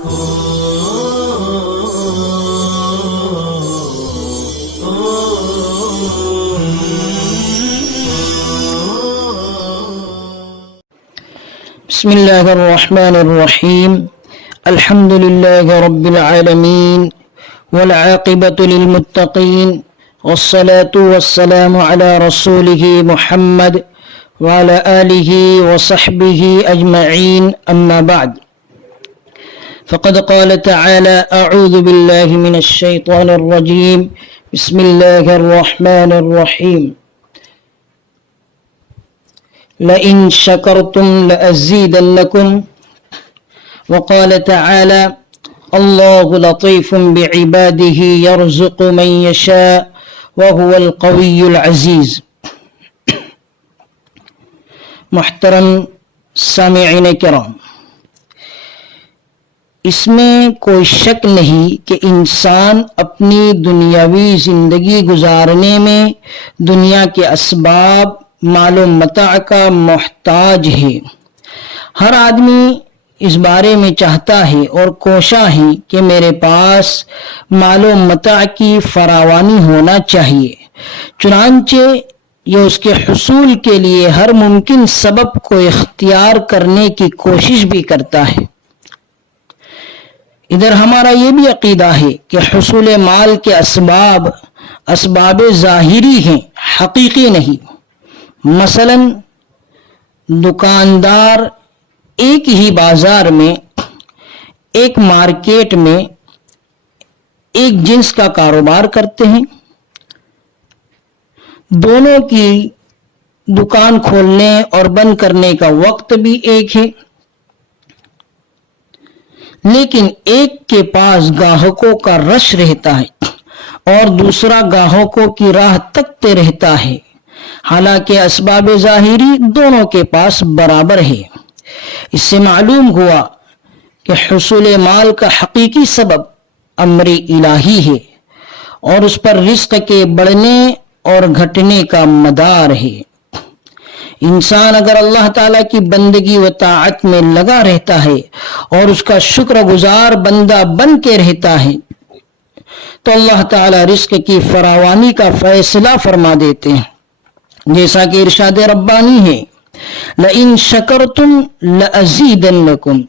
بسم الله الرحمن الرحيم. الحمد لله رب العالمين والعاقبة للمتقين والصلاة والسلام على رسوله محمد وعلى آله وصحبه أجمعين. أما بعد، فقد قال تعالى: أعوذ بالله من الشيطان الرجيم. بسم الله الرحمن الرحيم. لئن شكرتم لأزيدنكم. وقال تعالى: الله لطيف بعباده يرزق من يشاء وهو القوي العزيز. محترم سامعین کرام، اس میں کوئی شک نہیں کہ انسان اپنی دنیاوی زندگی گزارنے میں دنیا کے اسباب، مال و متاع کا محتاج ہے۔ ہر آدمی اس بارے میں چاہتا ہے اور کوشاں ہے کہ میرے پاس مال و متاع کی فراوانی ہونا چاہیے، چنانچہ یہ اس کے حصول کے لیے ہر ممکن سبب کو اختیار کرنے کی کوشش بھی کرتا ہے۔ ادھر ہمارا یہ بھی عقیدہ ہے کہ حصول مال کے اسباب ظاہری ہیں، حقیقی نہیں۔ مثلا دکاندار ایک ہی بازار میں، ایک مارکیٹ میں ایک جنس کا کاروبار کرتے ہیں، دونوں کی دکان کھولنے اور بند کرنے کا وقت بھی ایک ہے، لیکن ایک کے پاس گاہکوں کا رش رہتا ہے اور دوسرا گاہکوں کی راہ تکتے رہتا ہے، حالانکہ اسباب ظاہری دونوں کے پاس برابر ہے۔ اس سے معلوم ہوا کہ حصول مال کا حقیقی سبب امر الہی ہے اور اس پر رزق کے بڑھنے اور گھٹنے کا مدار ہے۔ انسان اگر اللہ تعالیٰ کی بندگی و طاعت میں لگا رہتا ہے اور اس کا شکر گزار بندہ بن کے رہتا ہے تو اللہ تعالیٰ رزق کی فراوانی کا فیصلہ فرما دیتے ہیں، جیسا کہ ارشاد ربانی ہے: لئن شکرتم لأزیدنکم.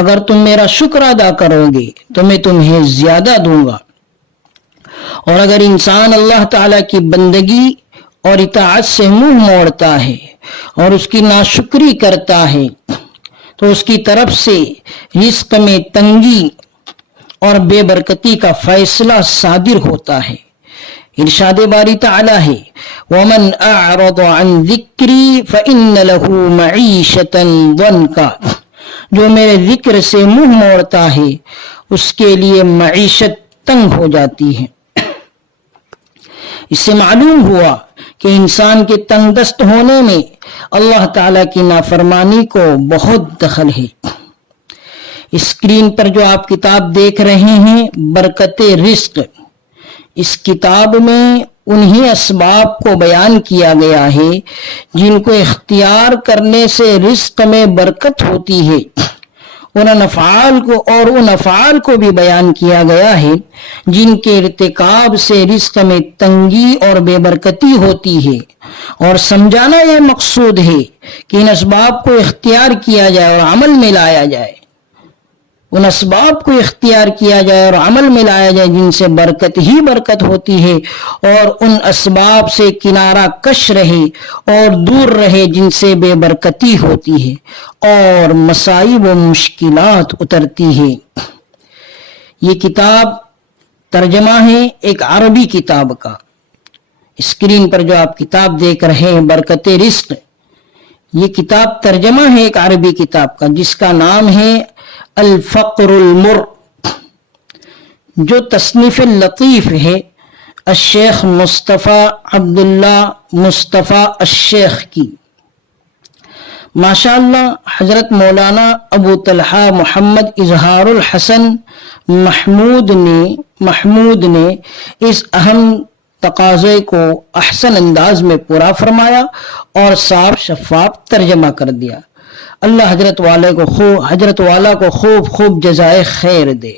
اگر تم میرا شکر ادا کرو گے تو میں تمہیں زیادہ دوں گا۔ اور اگر انسان اللہ تعالیٰ کی بندگی اور اطاعت سے منہ موڑتا ہے اور اس کی ناشکری کرتا ہے تو اس کی طرف سے رزق میں تنگی اور بے برکتی کا فیصلہ صادر ہوتا ہے۔ ارشاد باری تعالیٰ ہے: وَمَنْ أَعْرَضَ عَنْ ذِكْرِي فَإِنَّ لَهُ مَعِيشَةً ضَنْكًا. جو میرے ذکر سے منہ موڑتا ہے اس کے لیے معیشت تنگ ہو جاتی ہے۔ اس سے معلوم ہوا کہ انسان کے تنگ دست ہونے میں اللہ تعالیٰ کی نافرمانی کو بہت دخل ہے۔ اسکرین پر جو آپ کتاب دیکھ رہے ہیں، برکت رزق، اس کتاب میں انہی اسباب کو بیان کیا گیا ہے جن کو اختیار کرنے سے رزق میں برکت ہوتی ہے، ان افعال کو بھی بیان کیا گیا ہے جن کے ارتکاب سے رزق میں تنگی اور بے برکتی ہوتی ہے، اور سمجھانا یہ مقصود ہے کہ ان اسباب کو اختیار کیا جائے اور عمل میں لایا جائے، ان اسباب کو اختیار کیا جائے اور عمل میں لایا جائے جن سے برکت ہی برکت ہوتی ہے، اور ان اسباب سے کنارہ کش رہے اور دور رہے جن سے بے برکتی ہوتی ہے اور مصائب و مشکلات اترتی ہے۔ یہ کتاب ترجمہ ہے ایک عربی کتاب کا۔ اسکرین پر جو آپ کتاب دیکھ رہے ہیں، برکت رزق، یہ کتاب ترجمہ ہے ایک عربی کتاب کا جس کا نام ہے الفقر المر، جو تصنیف لطیف ہے الشیخ مصطفیٰ عبداللہ مصطفیٰ الشیخ کی۔ ماشاءاللہ حضرت مولانا ابو طلحہ محمد اظہار الحسن محمود نے اس اہم تقاضے کو احسن انداز میں پورا فرمایا اور صاف شفاف ترجمہ کر دیا۔ اللہ حضرت والا کو خوب خوب جزائے خیر دے۔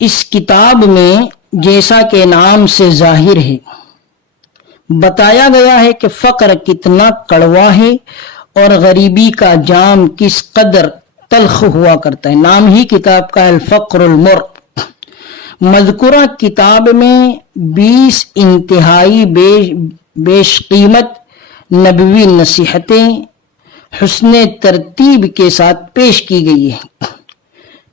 اس کتاب میں جیسا کہ نام سے ظاہر ہے بتایا گیا ہے کہ فقر کتنا کڑوا ہے اور غریبی کا جام کس قدر تلخ ہوا کرتا ہے۔ نام ہی کتاب کا الفقر المر۔ مذکورہ کتاب میں 20 انتہائی بیش قیمت نبوی نصیحتیں حسن ترتیب کے ساتھ پیش کی گئی ہیں۔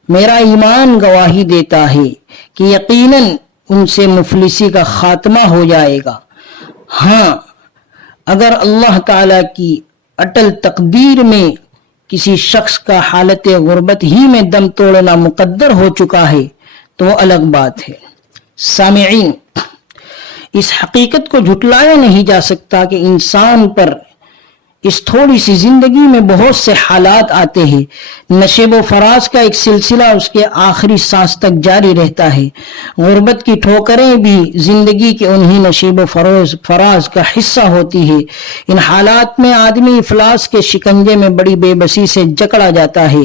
میرا ایمان گواہی دیتا ہے کہ یقیناً ان سے مفلسی کا خاتمہ ہو جائے گا۔ ہاں، اگر اللہ تعالی کی اٹل تقدیر میں کسی شخص کا حالت غربت ہی میں دم توڑنا مقدر ہو چکا ہے تو وہ الگ بات ہے۔ سامعین، اس حقیقت کو جھٹلایا نہیں جا سکتا کہ انسان پر اس تھوڑی سی زندگی میں بہت سے حالات آتے ہیں۔ نشیب و فراز کا ایک سلسلہ اس کے آخری سانس تک جاری رہتا ہے۔ غربت کی ٹھوکریں بھی زندگی کے انہی نشیب و فراز کا حصہ ہوتی ہے۔ ان حالات میں آدمی افلاس کے شکنجے میں بڑی بے بسی سے جکڑا جاتا ہے۔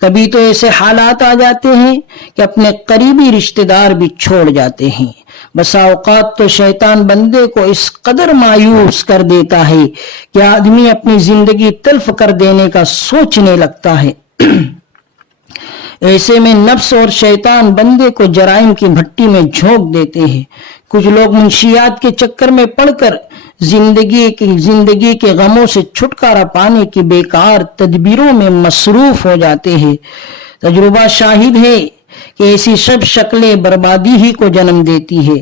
کبھی تو ایسے حالات آ جاتے ہیں کہ اپنے قریبی رشتہ دار بھی چھوڑ جاتے ہیں۔ بسا اوقات تو شیطان بندے کو اس قدر مایوس کر دیتا ہے کہ آدمی اپنی زندگی تلف کر دینے کا سوچنے لگتا ہے۔ ایسے میں نفس اور شیطان بندے کو جرائم کی بھٹی میں جھونک دیتے ہیں۔ کچھ لوگ منشیات کے چکر میں پڑ کر زندگی کے غموں سے چھٹکارا پانے کی بیکار تدبیروں میں مصروف ہو جاتے ہیں۔ تجربہ شاہد ہے کہ ایسی سب شکلیں بربادی ہی کو جنم دیتی ہے۔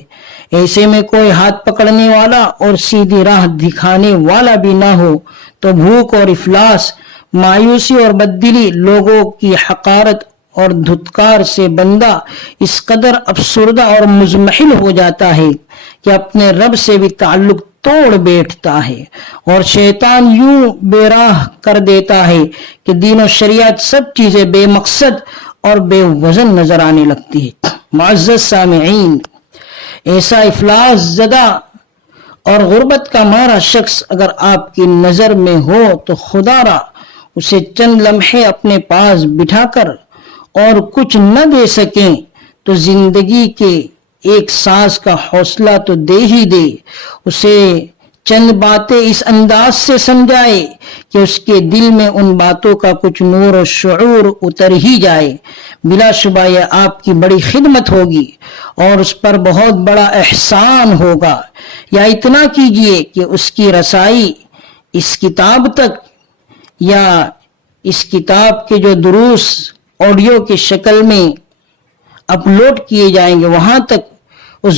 ایسے میں کوئی ہاتھ پکڑنے والا اور سیدھی راہ دکھانے والا بھی نہ ہو تو بھوک اور افلاس، مایوسی اور بددلی، لوگوں کی حقارت اور دھتکار سے بندہ اس قدر افسردہ اور مزمحل ہو جاتا ہے کہ اپنے رب سے بھی تعلق توڑ بیٹھتا ہے، اور شیطان یوں بے راہ کر دیتا ہے کہ دین و شریعت سب چیزیں بے مقصد اور بے وزن نظر آنے لگتی ہے۔ معزز سامعین، ایسا افلاس زدہ اور غربت کا مارا شخص اگر آپ کی نظر میں ہو تو خدا را اسے چند لمحے اپنے پاس بٹھا کر اور کچھ نہ دے سکیں تو زندگی کے ایک سانس کا حوصلہ تو دے ہی دے، اسے چند باتیں اس انداز سے سمجھائے کہ اس کے دل میں ان باتوں کا کچھ نور و شعور اتر ہی جائے۔ بلا شبہ یہ آپ کی بڑی خدمت ہوگی اور اس پر بہت بڑا احسان ہوگا۔ یا اتنا کیجئے کہ اس کی رسائی اس کتاب تک یا اس کتاب کے جو دروس آڈیو کی شکل میں اپلوڈ کیے جائیں گے وہاں تک اس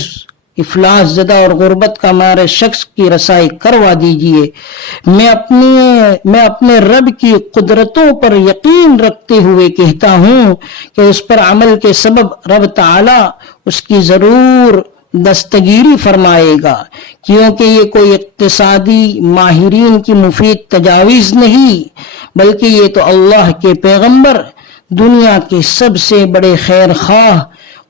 افلاس زدہ اور غربت کا مارے شخص کی رسائی کروا دیجئے۔ میں اپنے رب کی قدرتوں پر یقین رکھتے ہوئے کہتا ہوں کہ اس پر عمل کے سبب رب تعالی اس کی ضرور دستگیری فرمائے گا، کیونکہ یہ کوئی اقتصادی ماہرین کی مفید تجاویز نہیں، بلکہ یہ تو اللہ کے پیغمبر، دنیا کے سب سے بڑے خیر خواہ،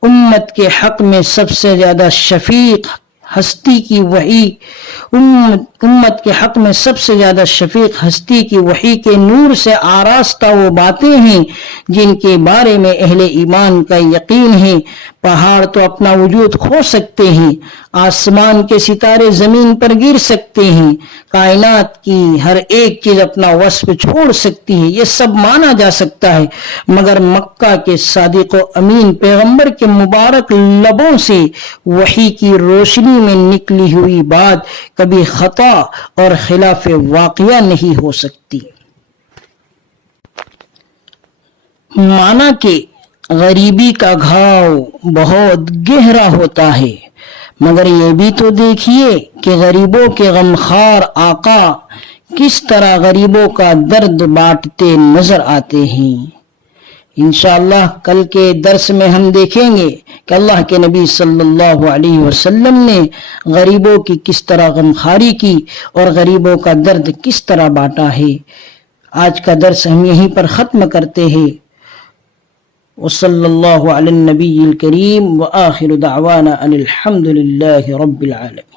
امت کے حق میں سب سے زیادہ شفیق ہستی کی وحی، امت کے حق میں سب سے زیادہ شفیق ہستی کی وحی کے نور سے آراستہ وہ باتیں ہیں جن کے بارے میں اہل ایمان کا یقین ہے۔ پہاڑ تو اپنا وجود کھو سکتے ہیں، آسمان کے ستارے زمین پر گر سکتے ہیں، کائنات کی ہر ایک چیز اپنا وصف چھوڑ سکتی ہے، یہ سب مانا جا سکتا ہے، مگر مکہ کے صادق و امین پیغمبر کے مبارک لبوں سے وحی کی روشنی میں نکلی ہوئی بات کبھی خطا اور خلاف واقعہ نہیں ہو سکتی۔ مانا کہ غریبی کا گھاؤ بہت گہرا ہوتا ہے، مگر یہ بھی تو دیکھیے کہ غریبوں کے غمخوار آقا کس طرح غریبوں کا درد بانٹتے نظر آتے ہیں۔ انشاءاللہ کل کے درس میں ہم دیکھیں گے کہ اللہ کے نبی صلی اللہ علیہ وسلم نے غریبوں کی کس طرح غمخواری کی اور غریبوں کا درد کس طرح بانٹا ہے۔ آج کا درس ہم یہیں پر ختم کرتے ہیں۔ وصلی اللہ علی النبی الکریم وآخر دعوانا ان الحمد للہ رب العالمین۔